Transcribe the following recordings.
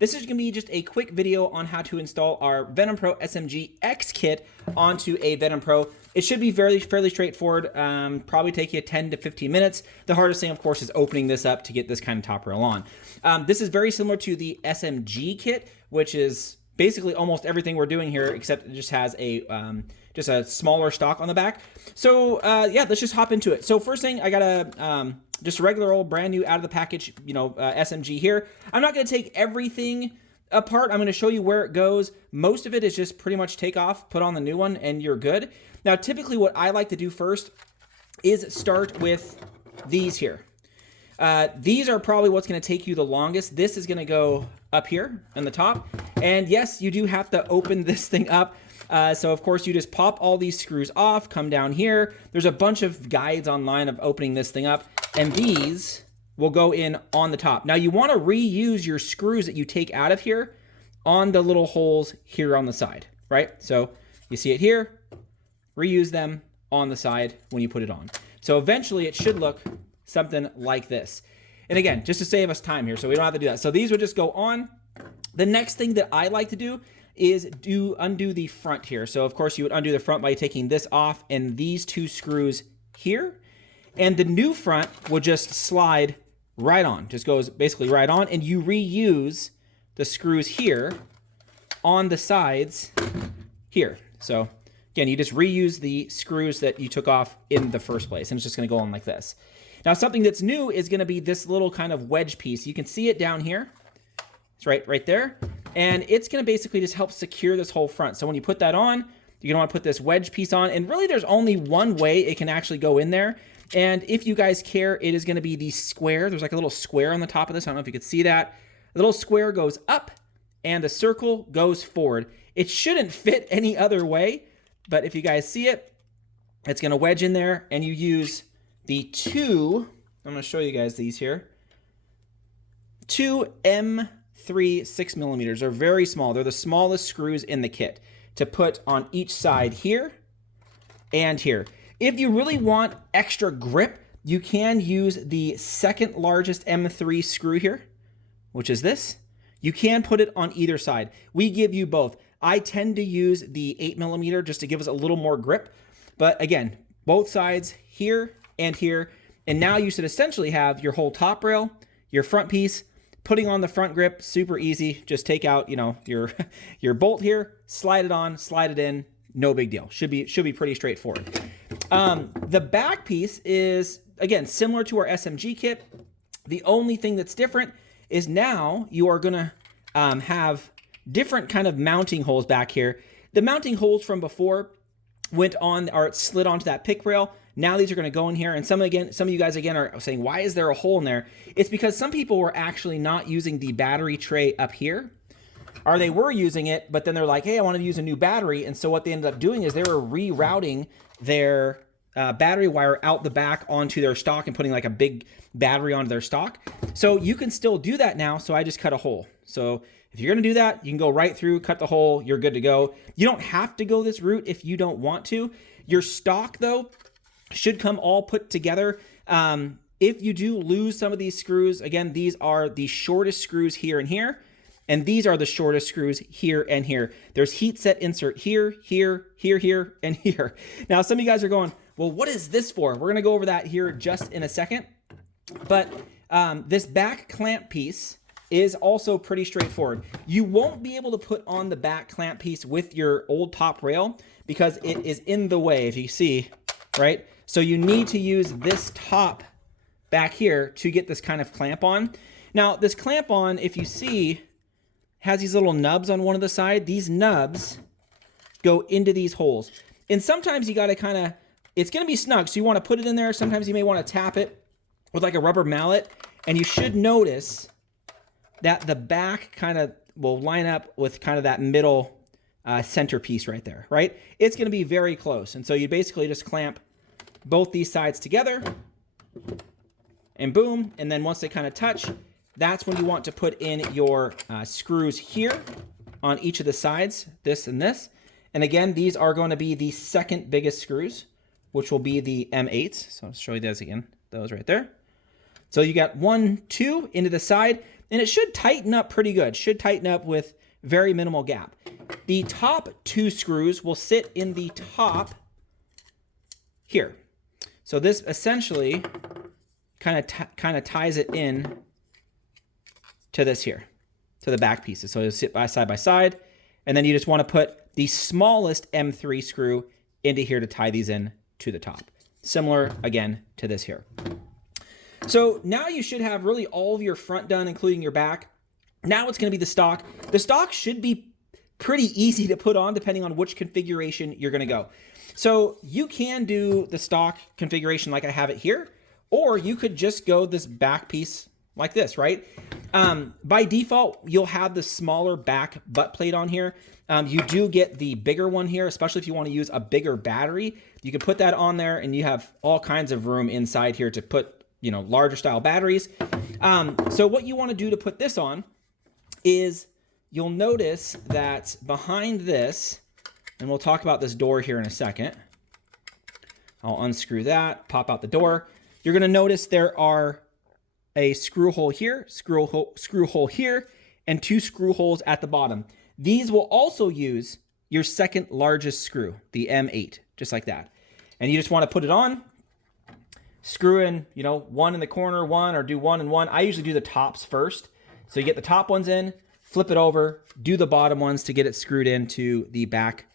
This is going to be just a quick video on how to install our Venom Pro SMG X kit onto a Venom Pro. It should be fairly straightforward, probably take you 10 to 15 minutes. The hardest thing, of course, is opening this up to get this kind of top rail on. This is very similar to the SMG kit, which is basically almost everything we're doing here, except it just has a smaller stock on the back. So yeah, let's just hop into it. So first thing, I got a just a regular old brand new out of the package, SMG here. I'm not going to take everything apart. I'm going to show you where it goes. Most of it is just pretty much take off, put on the new one, and you're good. Now, typically what I like to do first is start with these here. These are probably what's going to take you the longest. This is going to go up here on the top. And yes, you do have to open this thing up. So of course you just pop all these screws off, come down here. There's a bunch of guides online of opening this thing up, and these will go in on the top. Now you want to reuse your screws that you take out of here on the little holes here on the side, right? So you see it here, reuse them on the side when you put it on. So eventually it should look something like this. And again, just to save us time here, so we don't have to do that. So these would just go on. The next thing that I like to do is undo the front here. So of course you would undo the front by taking this off and these two screws here. And the new front will just slide right on, just goes basically right on, and you reuse the screws here on the sides here. So again, you just reuse the screws that you took off in the first place, and it's just gonna go on like this. Now something that's new is gonna be this little kind of wedge piece. You can see it down here. It's right there. And it's gonna basically just help secure this whole front. So when you put that on, you're gonna wanna put this wedge piece on, and really there's only one way it can actually go in there. And if you guys care, it is gonna be the square. There's like a little square on the top of this. I don't know if you could see that. The little square goes up and the circle goes forward. It shouldn't fit any other way, but if you guys see it, it's gonna wedge in there, and you use the two, I'm gonna show you guys these here, two M3 6mm. They're very small. They're the smallest screws in the kit to put on each side here and here. If you really want extra grip, you can use the second largest M3 screw here, which is this. You can put it on either side. We give you both. I tend to use the 8mm just to give us a little more grip. But again, both sides here and here. And now you should essentially have your whole top rail, your front piece. Putting on the front grip, super easy. Just take out, your bolt here, slide it on, slide it in, no big deal. Should be pretty straightforward. The back piece is, again, similar to our SMG kit. The only thing that's different is now you are gonna have different kind of mounting holes back here. The mounting holes from before slid onto that pick rail. Now these are going to go in here, and some of you guys again are saying, why is there a hole in there? It's because some people were actually not using the battery tray up here, or they were using it, but then they're like, hey, I want to use a new battery. And so what they ended up doing is they were rerouting their battery wire out the back onto their stock and putting like a big battery onto their stock. So you can still do that now. So I just cut a hole. So if you're going to do that, you can go right through, cut the hole, you're good to go. You don't have to go this route if you don't want to. Your stock though should come all put together. If you do lose some of these screws, again, these are the shortest screws here and here, and these are the shortest screws here and here. There's heat set insert here, here, here, here, and here. Now, some of you guys are going, well, what is this for? We're gonna go over that here just in a second. But this back clamp piece is also pretty straightforward. You won't be able to put on the back clamp piece with your old top rail because it is in the way, if you see, right? So you need to use this top back here to get this kind of clamp on. Now, this clamp on, if you see, has these little nubs on one of the side. These nubs go into these holes. And sometimes you gotta it's gonna be snug, so you wanna put it in there. Sometimes you may wanna tap it with like a rubber mallet, and you should notice that the back kind of will line up with kind of that middle centerpiece right there, right? It's gonna be very close. And so you basically just clamp both these sides together, and boom, and then once they kind of touch, that's when you want to put in your screws here on each of the sides, this and this. And again, these are going to be the second biggest screws, which will be the M8s. So I'll show you those again, those right there. So you got 1, 2 into the side, and it should tighten up pretty good. Should tighten up with very minimal gap. The top 2 screws will sit in the top here. So this essentially kind of ties it in to this here, to the back pieces. So it'll sit side by side, and then you just want to put the smallest M3 screw into here to tie these in to the top. Similar, again, to this here. So now you should have really all of your front done, including your back. Now it's going to be the stock. The stock should be pretty easy to put on depending on which configuration you're going to go. So you can do the stock configuration like I have it here, or you could just go this back piece like this, right? By default, you'll have the smaller back butt plate on here. You do get the bigger one here, especially if you want to use a bigger battery. You can put that on there, and you have all kinds of room inside here to put, you know, larger style batteries. So what you want to do to put this on is you'll notice that behind this, and we'll talk about this door here in a second. I'll unscrew that, pop out the door. You're going to notice there are a screw hole here, screw hole here, and 2 screw holes at the bottom. These will also use your second largest screw, the M8, just like that. And you just want to put it on, screw in, you know, 1 in the corner, 1, or do 1 and 1. I usually do the tops first. So you get the top ones in, flip it over, do the bottom ones to get it screwed into the back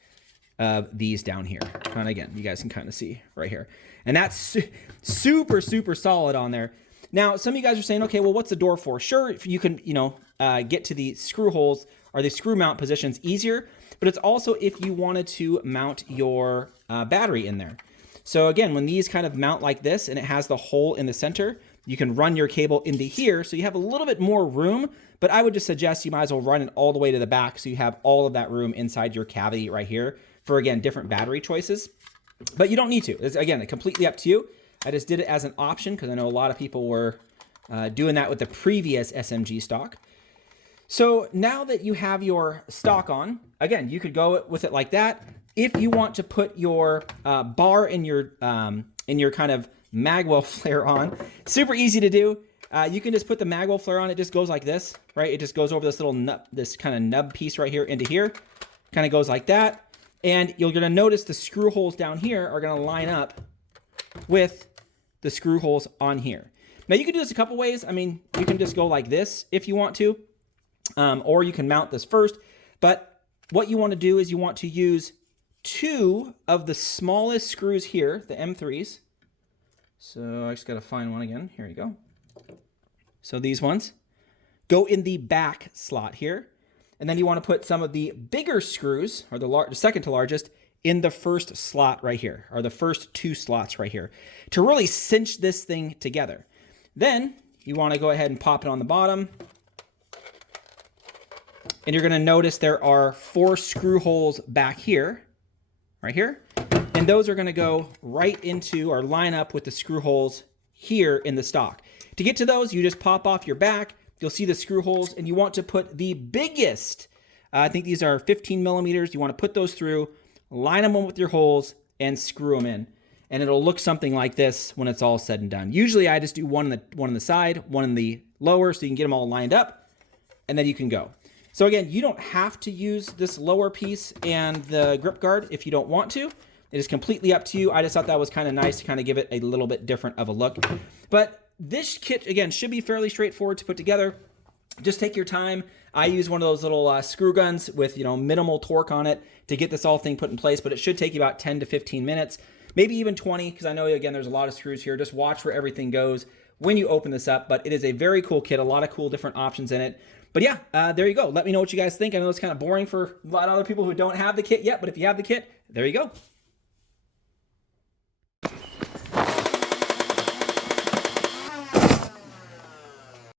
of these down here. And again, you guys can kind of see right here. And that's super, super solid on there. Now, some of you guys are saying, okay, well, what's the door for? Sure, if you can, you know, get to the screw holes or the screw mount positions easier, but it's also if you wanted to mount your battery in there. So again, when these kind of mount like this and it has the hole in the center, you can run your cable into here, so you have a little bit more room, but I would just suggest you might as well run it all the way to the back so you have all of that room inside your cavity right here for, again, different battery choices. But you don't need to. It's, again, completely up to you. I just did it as an option because I know a lot of people were doing that with the previous SMG stock. So now that you have your stock on, again, you could go with it like that. If you want to put your bar in your kind of magwell flare on, super easy to do. You can just put the magwell flare on. It just goes like this, right? It just goes over this little nub, this kind of nub piece right here into here. Kind of goes like that. And you're going to notice the screw holes down here are going to line up with the screw holes on here. Now you can do this a couple ways. I mean, you can just go like this if you want to, or you can mount this first. But what you want to do is you want to use 2 of the smallest screws here, the M3s. So I just got to find one again. Here you go. So these ones go in the back slot here. And then you want to put some of the bigger screws, or the second to largest, in the first slot right here, or the first 2 slots right here, to really cinch this thing together. Then you want to go ahead and pop it on the bottom. And you're going to notice there are 4 screw holes back here, right here. And those are going to go right into or line up with the screw holes here in the stock. To get to those, you just pop off your back. You'll see the screw holes, and you want to put the biggest, I think these are 15 millimeters. You want to put those through, line them with your holes, and screw them in. And it'll look something like this when it's all said and done. Usually I just do one on the side, one in the lower, so you can get them all lined up, and then you can go. So again, you don't have to use this lower piece and the grip guard if you don't want to. It is completely up to you. I just thought that was kind of nice to kind of give it a little bit different of a look. But this kit, again, should be fairly straightforward to put together. Just take your time. I use one of those little screw guns with, you know, minimal torque on it to get this all thing put in place, but it should take you about 10 to 15 minutes, maybe even 20, because I know, again, there's a lot of screws here. Just watch where everything goes when you open this up, but it is a very cool kit, a lot of cool different options in it. But yeah, there you go. Let me know what you guys think. I know it's kind of boring for a lot of other people who don't have the kit yet, but if you have the kit, there you go.